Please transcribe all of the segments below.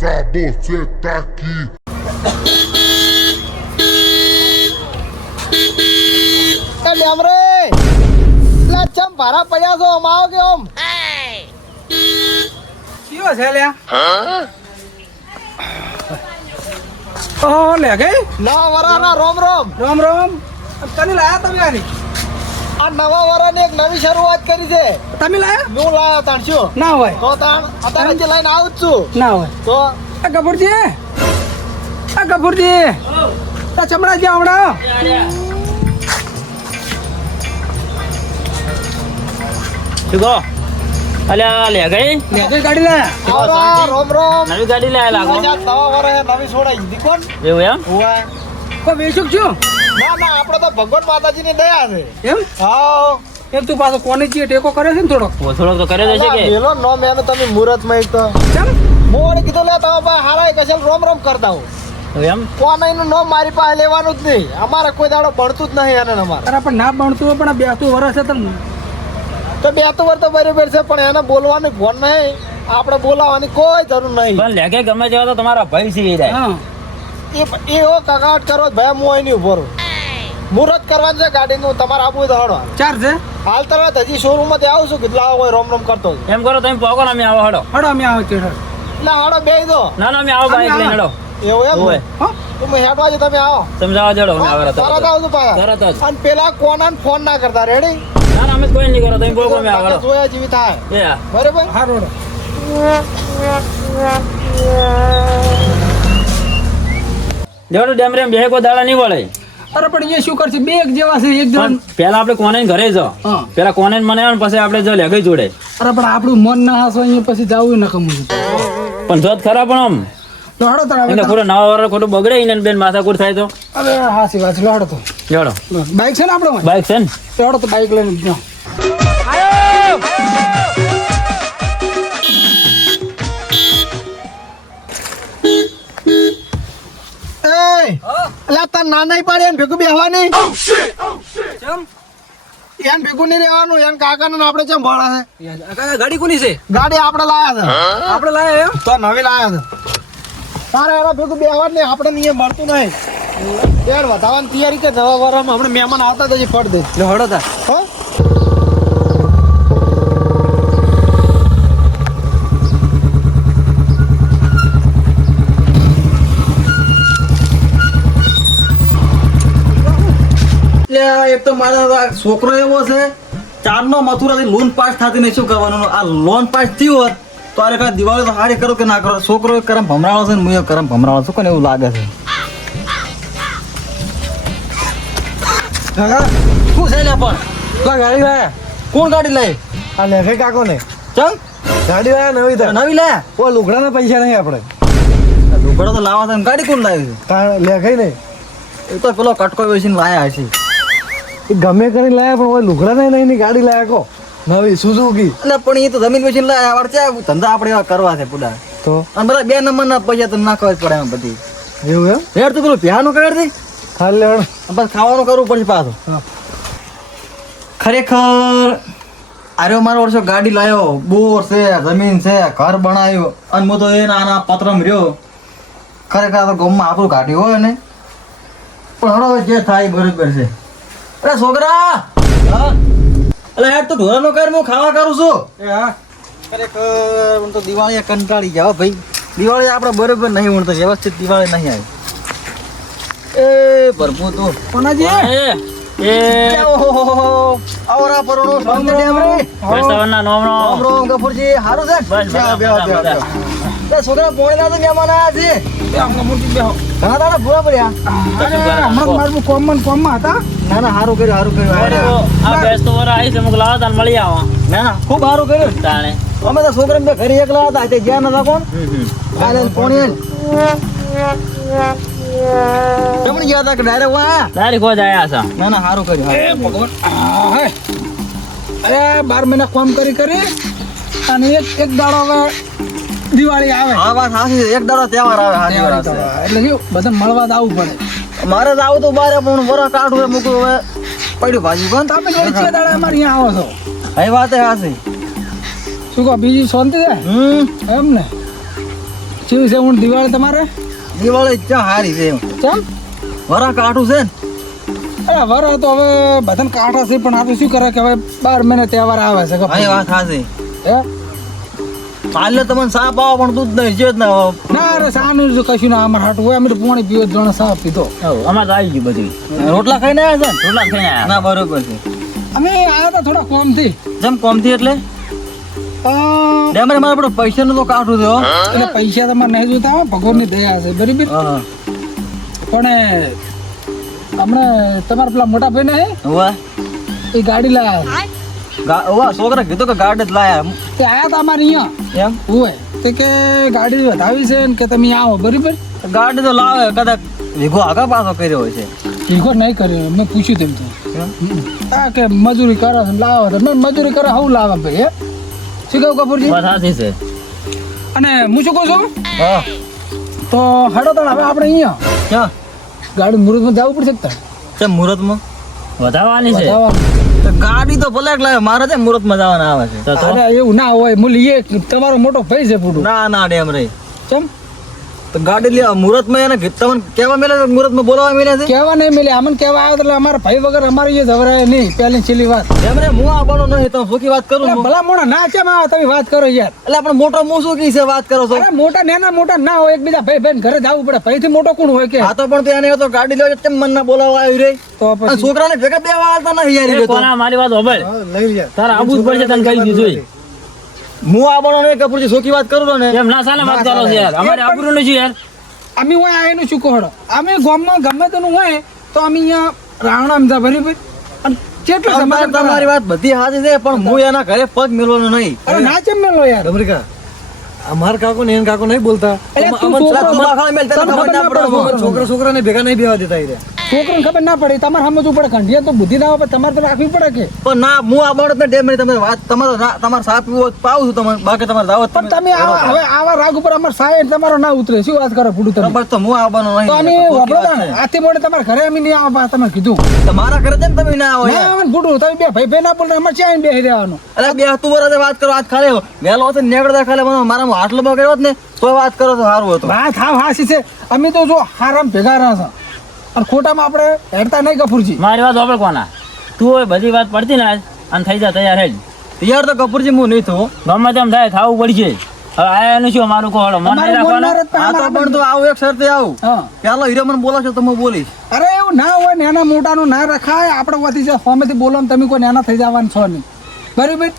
você tá aqui. એ લેમરે લે ચમ ભારા પડ્યા છો? આમ આવો કે આમ? કયો છે લ્યા? ઓહો લે ગઈ? નવા વરાના રોમ રોમ રામ રામ કની લાયા તમે આની? આ નવા વરાની એક નવી શરૂઆત કરી છે. તમે લાયા? હું લાયા તાણ શું? ના હોય. તો તાણ અત્યારે જે લઈને આવું છું. ના હોય. તો આ કપૂરજી આ કપૂરજી આ ચમડા જ્યાં હમણાં શું કહો? અલ્યા લે ગઈ? ગાડી લે રોમ રોમ. નવી ગાડી લે લાગો. નવા વરા નવી છોડાઈ દીકોન એવું એમ? હોવે. કોઈ વેચુક છું? ના ના આપણે તો ભગવાન માતાજીની દયા છે. એમ? હા. એમ તું પાછો કોને જે ટેકો કરે છે ને થોડોક? થોડોક તો કરે છે કે? મેલો નો મેનો તમે મુરતમાં તો. કેમ હું કીધું લે તમે પાસે હારા કશે રોમ રોમ કરતા હું એમ? કોણ એનું નામ મારી પાસે લેવાનું જ નહીં. અમારે કોઈ દાડો ભણતું જ નહીં એને અમારે. અરે પણ ના ભણતું હોય પણ બેસતું વરસ છે તમને તો બેસતું વર તો બરાબર છે પણ એને બોલવાની ફોન નહીં. આપણે બોલાવવાની કોઈ જરૂર નહીં. પણ લેગે ગમે તેવા તો તમારા ભાઈ છે એ હા. એ એવો કગાટ કરો ભાઈ હું અહીં ઊભો રહું. મુહૂર્ત કરવાનું છે ગાડીનું તમારે આપવું હોય તો હડો. ચાર છે? હાલ તરત હજી શોરૂમમાંથી આવું છું કેટલા આવો રોમ રોમ કરતો એમ કરો તમે પોકો ને અમે આવો હડો. હડો અમે આવો છે એટલે હડો બે દો. ના ના અમે આવો બાઈક લઈને હડો. એવું એમ હોય. તમે હેઠવા છે તમે આવો. તમે જવા જડો હું આવે તરત આવું છું પાછા. તરત જ અને પેલા કોના ફોન ના કરતા રેડી ના ના અમે કોઈ નહીં કરો તમે પોકો અમે આવો જોયા જીવી થાય. બરાબર? હા રોડ દેવડો ડેમ રેમ બે કોઈ દાડા નહીં વળે. અરે પણ એ શું કરશે? બે એક જેવા છે એક જણ. પેલા આપણે કોને ઘરે જો. પહેલા પેલા કોને મને આવે પછી આપણે જો લેગઈ જોડે. અરે પણ આપણું મન ના હાસો અહીંયા પછી જવું ન કમું પણ જોત ખરા પણ આમ. તો હડો તાર એમને ખોટો નવા વર ખોટું બગડે ને બેન માથાકૂટ થાય તો. હવે હાસી વાત લોડો તો. લોડો બાઈક છે ને આપણો બાઈક છે ને? લોડો તો બાઈક લઈને અલા તાર ના નહીં પાડે એને ભેગું બેહવાની? ચમ? એને ભેગું નહીં રહેવાનું એને કાકા ને આપણે ચમ ભાડા છે? ગાડી કોની છે? ગાડી આપણે લાયા છે. આપણે લાયા એમ? તો નવી લાયા છે. તારે એના ભેગું બેહવાનું નહીં આપણે નહીં મળતું નહીં. બેડ વધારવાની તૈયારી કે નવા વાળામાં હમણાં મહેમાન આવતા જ ફટ દે. હડો તાર હો? તો મારો છોકરો એવો છે ચારનો મથુરાથી લોન પાસ થતી નહીં. શું કરવાનું? આ લોન પાસ થયું હોત તો અરે કાંઈ દિવાળી તો હારી કરો કે ના કરો? છોકરો કરમ ભમરાળો છે ને હું કરમ ભમરાળો છું. કોને એવું લાગે છે? કાકા શું છે લે પણ? તો ગાડી લાયા કોણ ગાડી લે આ લેખે કાકો ને ચમ? ગાડી લાયા નવી તો. નવી લે? ઓ લુગડાના પૈસા નહીં આપણે લુગડો તો લાવવા ગાડી કોણ લાવી તાર લેખે નહીં. એ તો પેલો કટકો વેચીને લાયા હશે. એ ગમે કરીને લાયા પણ ઓય લુગડા નહીં નહીં ગાડી લાયા કો. નવી સુઝુકી એટલે પણ એ તો જમીન વેચીને લાયા આવડે છે ધંધા આપણે એવા કરવા છે પુડા. તો? અને બધા બે નંબરના પૈસા તો નાખવા જ પડે એમ બધી. એવું એમ? રેડ તું પેલું પ્યાનું કર દે. ખાલી લેવાનું બસ ખાવાનું કરવું પડશે પાછું. ખરેખર આર્યો મારો વર્ષો ગાડી લાવ્યો બોર છે જમીન છે ઘર બનાવ્યું. અને હું તો એ નાના પત્રમ રહ્યો. ખરેખર તો ગામમાં આપણું કાઢ્યું હોય ને. પણ હવે જે થાય બરોબર છે. અરે છોકરા! અરે યાર તું ઢોરાનો કર હું ખાવા કરું છું. એ હા ખરેખર મને તો દિવાળી કંટાળી જાવ ભાઈ. દિવાળી આપણે બરોબર નહીં ઉણતો વ્યવસ્થિત દિવાળી નહીં આવી. એ પ્રભુ તો. કોનાજી એ આવરા પરોણો નોમ રામ રામ હારું છે? બસ, છોકરા પોણીના તો મહેમાન આયા છે. એ આપણે મૂર્તિ બેહો. ઘણા દાડા ભૂરા પડ્યા હમણાં મારું કોમન કોમમાં હતા. ના ના હારું કર્યું હારું કર્યું. આ વર આવી છે. મુક લાવો તાન મળી આવો. ના ના ખૂબ હારું કર્યું. તાણે. અમે તો છોકરા બે ઘરે એકલા હતા તે જ્યાં નતા કોણ? કાલે પોણી જમણી ગયા હતા કે ડાયરેક્ટ વાહ તારી કોઈ આયા છે. ના ના હારું કર્યું એ ભગવાન અરે બાર મહિના કામ કરી કરી અને એક એક દાડો હવે દિવાળી આવે. હા વાત સાચી છે. એક દાડો તહેવાર આવે સાચી એટલે કેવું? બધા મળવા જ આવવું પડે. મારે તો આવું તો બારે પણ વરા કાઢું મૂકું હવે પડ્યું ભાજી. પણ તમે જોઈ છે દાડા અમારે અહીંયા આવો છો. એ વાત હાચી શું કહો બીજી શાંતિ છે? હમ. એમ ને? શું છે હું દિવાળી તમારે? દિવાળી ચા હારી છે એમ. ચમ વરા કાઢું છે ને? અરે વર તો હવે બધાને કાંઠા છે પણ આપણે શું કરે કે હવે બાર મહિને તહેવાર આવે છે હા વાત સાચી. હે? કાલે તમને સાપ આવો પણ દૂધ નહીં છે જ ના. ના અરે સાનું જો કશું ના અમારે હાટું હોય અમે તો પોણી પીવો જ જણ સાપ પીધો. અમારે તો આવી ગયું બધું. રોટલા ખાઈને આવ્યા છે રોટલા ખાઈને આવ્યા. ના બરોબર છે. અમે આવ્યા હતા થોડા કોમથી. જેમ કોમથી એટલે? ડેમરે મારે આપણે પૈસાનું તો કાઠું છે એટલે પૈસા તમારે નહીં જોતા હો, ભગવાનની દયા છે બરાબર? પણ હમણાં તમારા પેલા મોટા ભાઈ ને એ ગાડી લાયા. ગા- છોકરા કીધું કે ગાડી જ લાયા તે આયા હતા અમારે અહીંયા? એમ? હોય તે કે ગાડી વધાવી છે ને કે તમે આવો બરાબર? ગાડી તો લાવે કદાચ વીઘો આગા પાછો કર્યો હોય છે. ઈગો નહીં કર્યો મેં પૂછ્યું તેમ તો. આ કે મજૂરી કરે છે લાવે મેં મજૂરી કરે હું લાવે ભાઈ હે? શું કહું કપૂરજી? સાચી છે. અને હું શું કહું છું? હા. તો હડો તો હવે આપણે અહીંયા? ક્યાં? ગાડી મુહૂર્તમાં જવું પડશે? કેમ મુહૂર્તમાં છે. વધાવવાનું. તો ગાડી તો ભલે લાગે લાવે મારે છે મુહૂર્તમાં જવાના આવે છે. અરે એવું ના હોય મૂલી એ તમારો મોટો ભાઈ છે પૂરું. ના ના ડેમ રે. કેમ તો ગાડી લે મુહૂર્તમાં એને તમને કેવા મેલે છે મુહૂર્તમાં બોલાવા મેલે છે? કેવા નહીં મિલે આમને કેવા આવ્યો એટલે અમારા ભાઈ વગર અમારી એ જવરાય નહીં પહેલી છેલ્લી વાત. એમને હું આવવાનો નહીં તમે સુખી વાત કરું ભલા મોણા ના છે માં તમે વાત કરો યાર. એટલે આપણે મોટો મું શું કી છે વાત કરો છો? અરે મોટા નેના મોટા ના હોય એકબીજા ભાઈ ભાઈ ઘરે જવું પડે. ભાઈ થી મોટો કોણ હોય કે? હા તો પણ ત્યાં તો ગાડી લેવા કેમ મન ના બોલાવા આવી રે? તો છોકરાને ભેગા બેવા આવતા નહીં યાર તો કોના મારી વાત હોભળ. લઈ લે. તારા આબુ પડશે તને કહી દીધું હું આવવાનો નહીં કપૂરજી સોકી વાત કરું ને? એમ ના સાને વાત કરો છે યાર. અમારે આબરૂ નથી યાર. અમે હોય આવીને શું કહો અમે ગામમાં ગમે તેનું હોય તો અમે અહીંયા રાવણા અમદા ભરી ભાઈ અને કેટલું તમારે તમારી વાત બધી હાજી છે પણ હું એના ઘરે પગ મેળવાનો નહીં. અરે ના કેમ મેળવો યાર? અમેરિકા અમાર કાકો ને એન કાકો નહીં બોલતા. ના ના છોકરા. છોકરાને ભેગા નહીં બેવા દેતા છોકરાને ખબર ના પડે તમારે સમજવું પડે ખંડિયા તો બુદ્ધિ ના હોય તમારે તો રાખવી પડે કે? પણ ના હું આ નહીં ડેમ તમે વાત તમારો તમારે સાપ પીવો પાવું છું તમે બાકી તમારે દાવત પણ તમે હવે આવા રાગ ઉપર અમાર સાહેબ તમારો ના ઉતરે શું વાત કરો ફૂટું તમે? બસ તો હું આવવાનો નહીં તો અમે વાપરો વાત આથી મોડે તમારા ઘરે અમે નહીં આવવા તમે કીધું. તમારા ઘરે તેમ તમે ના આવો ના? ફૂટું તમે બે ભાઈ ભાઈ ના બોલે અમારે ક્યાં બેસી રહેવાનું? અરે બે તું બરાબર વાત કરો આજ ખાલી વહેલો હતો ને ખાલે મને મારા આટલો બગડ્યો ને તો વાત કરો તો સારું હતું. વાત હા હાસી છે. અમે તો જો હારામ ભેગા રહ્યા છે. અને ખોટામાં આપણે હેડતા નહીં કપૂરજી. મારી વાત હોભળ કોના? તું હોય બધી વાત પડતી ને આજ અને થઈ જા તૈયાર હેડ. યાર તો કપૂરજી હું નહીં થયું. ગમે તેમ થાય થવું પડશે. હવે આયાનું શું અમારું કહો મન નહીં રાખવાનું? પણ તો આવું એક શરતે આવું. હા. પેલો હીરો મને બોલાવશો તો હું બોલીશ. અરે એવું ના હોય નાના મોટાનું ના રખાય. આપણે વધી છે ફોમેથી બોલો તમે કોઈ નાના થઈ જવાનું છો નહીં. બરાબર?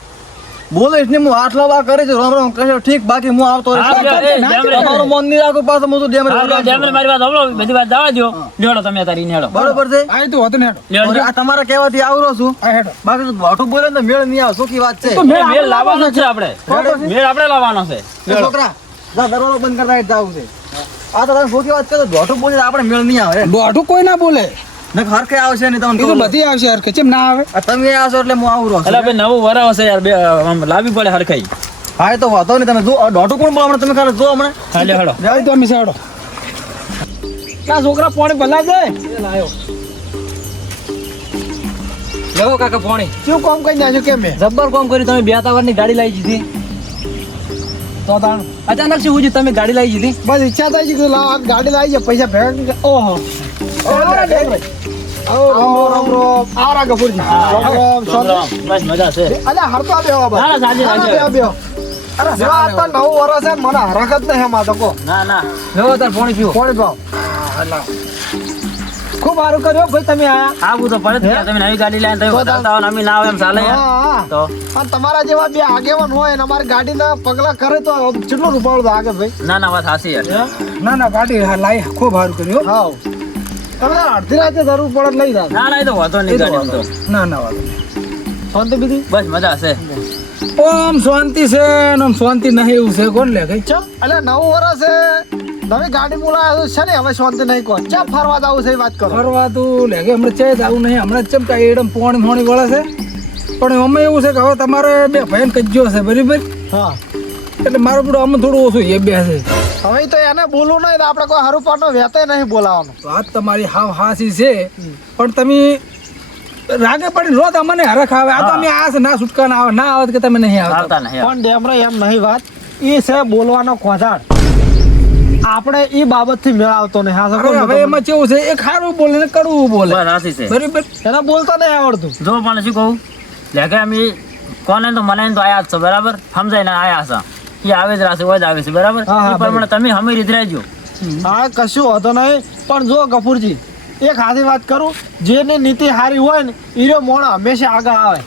બોલીશ ને હું આટલા વાર કરી છે રામ રામ કહેશો ઠીક બાકી હું આવતો. તમારું મન નહીં રાખું પાછો હું તો ડેમરે ડેમરે મારી વાત હવળો બધી વાત જવા દો નેડો તમે તારી નેડો. બરોબર છે? આ તો હતો ને હેડો લેડો હવે આ તમારા કહેવાથી આવરો છું. બાકી તો મોઢું બોલે ને મેળ નહીં આવે સુખી વાત છે. તો મેળ મેળ લાવવાનો છે. આપણે. મેળ આપણે લાવવાનો છે. છોકરા જા દરવાજો બંધ કરતા જાવ છે. આ તો તમે સુખી વાત કરો મોઢું બોલે આપણે મેળ નહીં આવે દોઢું કોઈ ના બોલે. ને હરખે આવશે નહીં તમને ખબર. બધી આવશે કે કેમ ના આવે? તમે આવશો એટલે હું આવું રહું. એટલે ભાઈ નવું વરસ હશે યાર. બે લાવવી પડે હરખાઈ. હા તો વાંધો નહીં તમે જો દોઢું કોણ બોલે હમણાં તમે ખાલી જો હમણાં. હા લે હડો જાય તો અમે હેડો ના છોકરા પોણી ભલા જાય લેવો કાકા પાણી. શું કામ કરી નાખ્યું કેમ મેં જબ્બર કોમ કર્યું. તમે બે તાવરની ગાડી લાવી દીધી. તો તાણ. અચાનક શું થયું? તમે ગાડી લાવી દીધી. બસ ઈચ્છા થઈ છે કે લાવ ગાડી લાવી છે પૈસા ભેગા કરી- ઓહો. ખૂબ સારું કર્યો ભાઈ તમે આવું તો પડે તમે નવી ગાડી લઈને અમે ના આવે એમ ચાલે. તો અને તમારા જેવા બે આગેવાન હોય ને અમારી ગાડીના પગલા કરે તો કેટલું રૂપાળું આગળ ભાઈ ના ના વાત યાર ના ના ગાડી લાઈ ખૂબ સારું કર્યું હો. હાવ તમે અડધી રાતે જરૂર પડે લઈ જાવ ના ના એ તો વાંધો નહીં ગાડી તો. ના ના વાંધો શાંતિ બીજી? બસ મજા છે ઓમ શાંતિ છે ને આમ શાંતિ નહીં એવું છે. કોણ લે કઈ ચમ એટલે નવું વર્ષ છે. તમે ગાડી બોલાવે છે. ને હવે શાંતિ નહીં કોણ? ચા ફરવા જવું છે એ વાત કરો. ફરવા તું લે કે હમણાં ચેજ આવું નહીં. હમણાં ચમ કાંઈ એડમ પોણી મોણી વળે છે. પણ અમે એવું છે કે હવે તમારે બે ભાઈ કજ્જો છે બરાબર? હા. એટલે મારું બધું આમ થોડું ઓછું એ બેસે હવે તો એને બોલવું નહીં તો આપણે કોઈ હારું પાટનો વેતે નહીં બોલાવવાનું. વાત તમારી હાવ હાસી છે પણ તમે રાગે પડી રોજ અમને હરખ આવે. આ તો અમે આ ના છૂટકા ના આવે ના આવે કે તમે નહીં આવતા. આવતા. પણ ડેમરો એમ નહીં વાત. એ છે બોલવાનો ખોધાડ આપણે એ બાબતથી મેળ આવતો નહીં. હા અરે હવે એમાં કેવું છે? એક ખારું બોલે ને કડવું બોલે. બસ સાચી છે. બરાબર? એને બોલતા નહીં આવડતું. જો પણ શું કહું? લેકે અમે કોને તો મને તો આયા જ છો બરાબર? સમજાય ને આયા છે. એ આવે જ રાસુ હોય જ આવે છે બરાબર? એ પ્રમાણે તમે હમી રીત રહેજો. હા કશું હોતો નહીં. પણ જો કપૂરજી એક હાથી વાત કરું જેની નીતિ હારી હોય ને ઈરો મોણા હંમેશા આગળ આવે.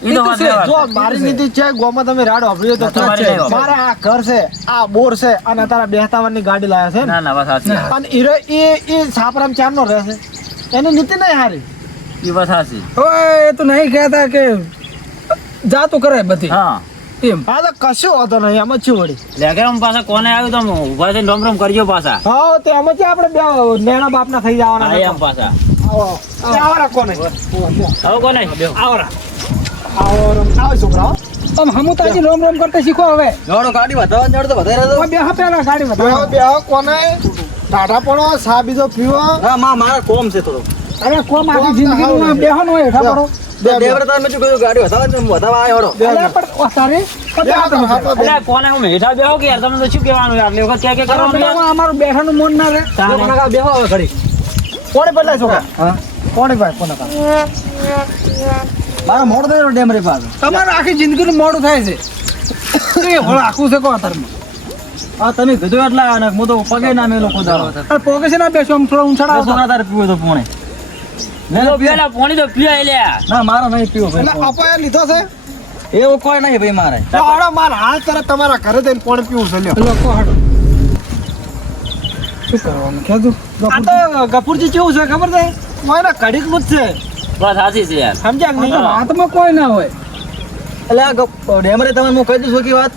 જો મારી નીતિ છે ગોમાં તમે રાડ વાપર્યો તો વાપરી. મારે આ ઘર છે આ બોર છે અને તારા બેહતાવાની ગાડી લાયા છે ના. ના સાચી અને ઈરો એ એ છાપરામ ચારનો રહેશે. એની નીતિ નહીં હારી. એ વાત સાચી. એ તો નહીં કહેતા કે જાતું કરે બધી. હા. એમ. હા તો કશું હોતો નહીં એમ જ છું વળી? લેગરામ આમ પાછા કોને આવ્યું તમે? ઊભા થઈને રોમ રોમ કરજો પાછા. હા તો એમ જ આપણે બે નેણા બાપના થઈ જવાના હા એમ પાછા. આવો આવો. રાખો નહીં. કોને? આવરા આવો. આવો છોકરાઓ. તમ હમુ તાજી રોમ રોમ કરતા શીખો હવે. જોડો ગાડી વધારવા જોડો તો વધારે હવે બે હા પેલા ગાડી બેહો બે હા કોને? ટાટા પડો સા બીજો પીવો. હા માં મારા કોમ છે થોડો અરે કોમ આખી જિંદગીનું બેહન હોય હેઠા પડો. દેવરે તમે શું કહ્યું ગાડી ને અલ્યા પણ બેહો તમે. અલ્યા કોને હું હેઠા બેહો કે યાર? તમને તો શું કહેવાનું યાર? ક્યાં ક્યાં કરવાનું? અમારું બેઠાનું મન ના રહે. તાને. કાકા બેહો હવે ઘડી? કોણે બદલાય છોકરા? હા. કોણે ભાઈ કોને કાકા મારા મોડો થયો ડેમરી પાસે. તમારે આખી જિંદગીનું મોડું થાય છે. એ હળ આખું છે કો અત્યારમાં હા તમે કીધું એટલે હું તો પગે ના મેલો અરે પોકે છે ના બેસો આમ થોડો ઊંચાડા બસો ના તારે પીવો તો પોણે. તો પેલા પોણી તો પીવાય લ્યા ના મારો નહીં પીવો ભાઈ અપાયા લીધો છે? એવું કોઈ નહીં ભાઈ મારે. તો હાલો મારા હાથ તરત તમારા ઘરે જઈને પાણી પીવું છે લ્યો. લોકો હાડો શું કરવાનું? કીધું આ તો ગફુરજી કેવું છે ખબર છે? કોઈને કડીક મુજ છે. બસ સાચી છે યાર. સમજ્યા કે નહીં? હાથમાં કોઈ ના હોય. એટલે આ ડેમરે તમે હું કહી દઉં કે વાત?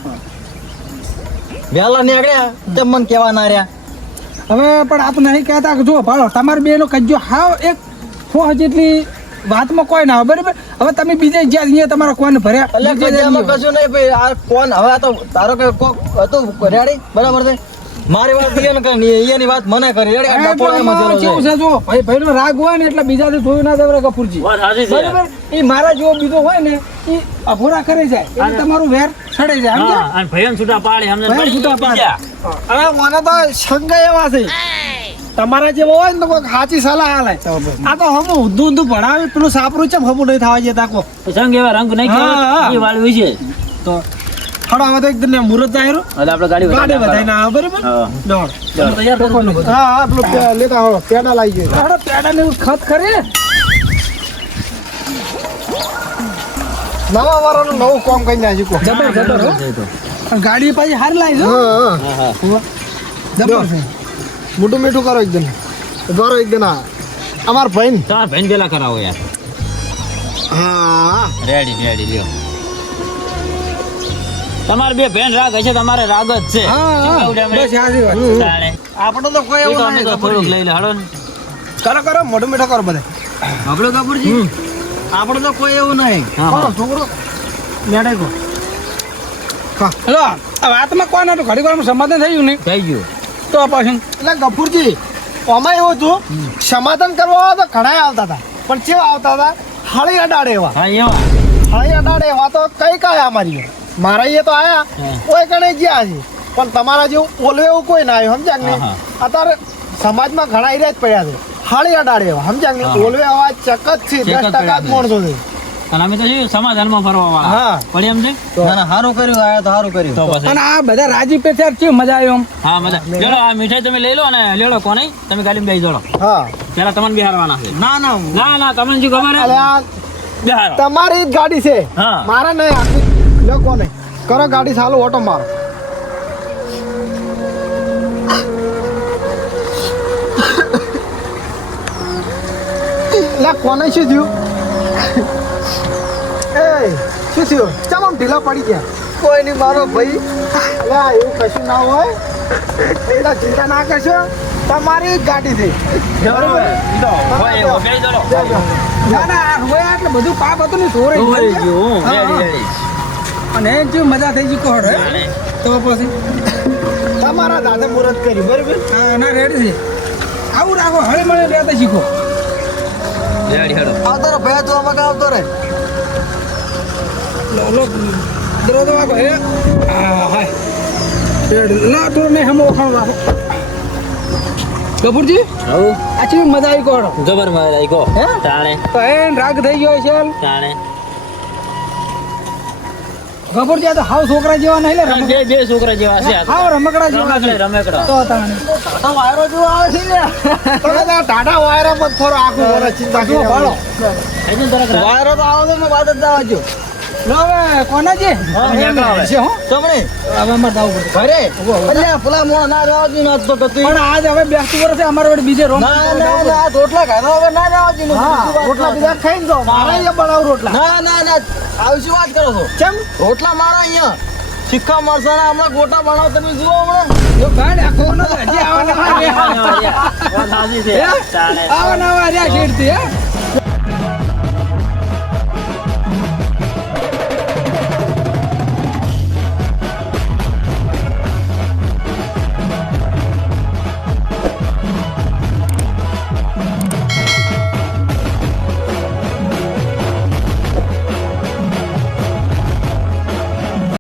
વહેલા નીકળ્યા તે મને કહેવા ના રહ્યા. હવે પણ આપ નહીં કહેતા કે જો ભાડો તમારે બેનો કજો હાવ એક ફોહ જેટલી વાતમાં કોઈ ના બરાબર? હવે તમે બીજે જ્યાં અહીંયા તમારા કોન ભર્યા એટલે કશું નહીં ભાઈ. આ કોન હવે આ તો તારો કે કોક હતું રેડી બરાબર છે? મારી વાત ઈ એને કરી એની વાત મને કરી. રેડી આ હા, કેવું છે. જો. ભાઈ ભાઈનો રાગ હોય ને એટલે બીજાથી થોડું ના દેવરે કપૂરજી. બરાબર? એ મારા જેવો બીજો હોય ને એ અભોરા કરે જાય એટલે તમારું વેર સડે જાય સમજ્યા? હા અને ભયન છૂટા પાડે અમને છૂટા પાડે. અરે મને તો શંકા એવા છે. તમારા જેવો હોય ને તો કોઈ સાચી સલાહ હાલે આ તો હમ ઊંધું ઊંધું ભણાવે પેલું સાપરું છે હમું નહીં થવા જતા કો સંગ એવા રંગ નહીં. એ વાળું છે. તો હડો હવે તો એકદમ મુહૂર્ત જાહેર હવે આપણે ગાડી ગાડી વધાઈને આવે બરાબર? હા. દોડ. તૈયાર કરો હા હા પેલું લેતા હો પેડા લાવી ગયો. હડો પેડા ને ખત કરે નવા વાળાનું નવું કામ કરી નાખ્યું કો. જબર જબર ગાડી પાછી હાર લાવી જો. હા. હા, હા. જબર છે. મોટું મીઠું કરો એકદમ દોરો એકદમ આ અમાર ભાઈ તમારા ભાઈ પેલા કરાવો યાર. હા. રેડી રેડી લ્યો. તમારે બે ભેન રાગ હશે તમારે રાગ જ છે. આપણો તો કોઈ એવું નહીં થોડુંક લઈ લે હળો કરો કરો મોટું મીઠું કરો બધે. આપણો કપૂરજી આપણો તો કોઈ એવું નહીં. કરો. છોકરો. કો આ વાતમાં કોઈ ના તો ઘડી વારમાં સમાધાન થયું નહીં થઈ ગયું. તો પાછું. એટલે ગફુરજી આમાં એવું હતું સમાધાન કરવા તો ઘણા આવતા હતા. પણ કેવા આવતા હતા? હળી અડાડે એવા. હળી અડાડે એવા તો કઈ કઈ અમારી મારા એ તો આયા કોઈ કણે ગયા છે. પણ તમારા જેવું ઓલવે એવું કોઈ ના આવ્યું સમજ્યા ને નહીં? અત્યારે સમાજમાં ઘણા એરિયા જ પડ્યા છે. હાળી અડાડે એવા સમજ્યા ને નહીં? હા. ઓલું અવાજ ચકત છે દસ ટકા જ માણસો છે. અને અમે તો શું સમાધાનમાં ફરવા વાળા. હા. પણ એમ છે? ના ના સારું કર્યું આયા તો સારું કર્યું. તો પછી? અને આ બધા રાજી પે કેવી મજા આવી એમ? હા મજા. લેડો આ મીઠાઈ તમે લઈ લો અને લેડો કોને? તમે ગાડી બેસી જોડો. હા. પેલા તમને બિહારવાના છે. ના ના ના ના તમને શું ખબર બિહારો. તમારી જ ગાડી છે. હા. મારે નહીં આખી લોકો નહીં કરો ગાડી ચાલુ ઓટો મારો. લે કોને શું થયું? એ શું થયું? ચમ આમ ઢીલા પડી ગયા. કોઈ નહીં મારો ભાઈ. અલે એવું કશું ના હોય. એટલે ચિંતા ના કરશો? તમારી જ ગાડી છે હોય ના ના એટલે બધું પાપ હતું ને સોરે. અને એ જેવી મજા થઈ ગઈ કોડ તો પછી? તમારા દાદા મુહૂર્ત કર્યું બરોબર? હા ના રેડી છે. આવું રાખો હળે મળે રહેતા શીખો. આવતો રે ભાઈ તું આમાં કાં આવતો રે લો લો દરવાજો વાગો હે? હા હાય. ના તો નહીં હમો ખાવ રાખો. કપૂરજી આ મજા આવી કોણ જબર મારે લાગ્યો હે? તાણે. તો એન રાગ થઈ ગયો છે તાણે. આ તો હાવ છોકરા જેવા નહીં લે જે બે બે છોકરા જેવા છે તો. હાવ રમકડા જેવા છે. રમેકડે. તો તાણે. તો વાયરો જો આવે છે ને. તો ટાટા વાયરા પર થોડો આખું વર્ષ ચિંતા કરી. વાયરો તો આવે છે બાદ વાત જ દાવા જો લો હવે કોના હવે. છે હો. તમને હવે અમારે જવું પડશે. ઘરે અલ્યા પેલા મોણા ના જવા દી ના તો કતી પણ આજ હવે બેસતું વર્ષે અમારે વળી બીજે રોમ ના ના ના રોટલા ખાધા હવે ના જવા દી હા રોટલા બીજા ખાઈને જાઓ. મારે અહીંયા બનાવું રોટલા. ના ના ના આવી શું વાત કરો છો. કેમ? રોટલા મારા અહીંયા. સિક્કા મરસાના હમણાં ગોટા બનાવો તમે જુઓ હમણાં. જો ગાડ આખો ન હજી આવા નવા તાણે આવા નવા રહ્યા. શેઠથી, હે?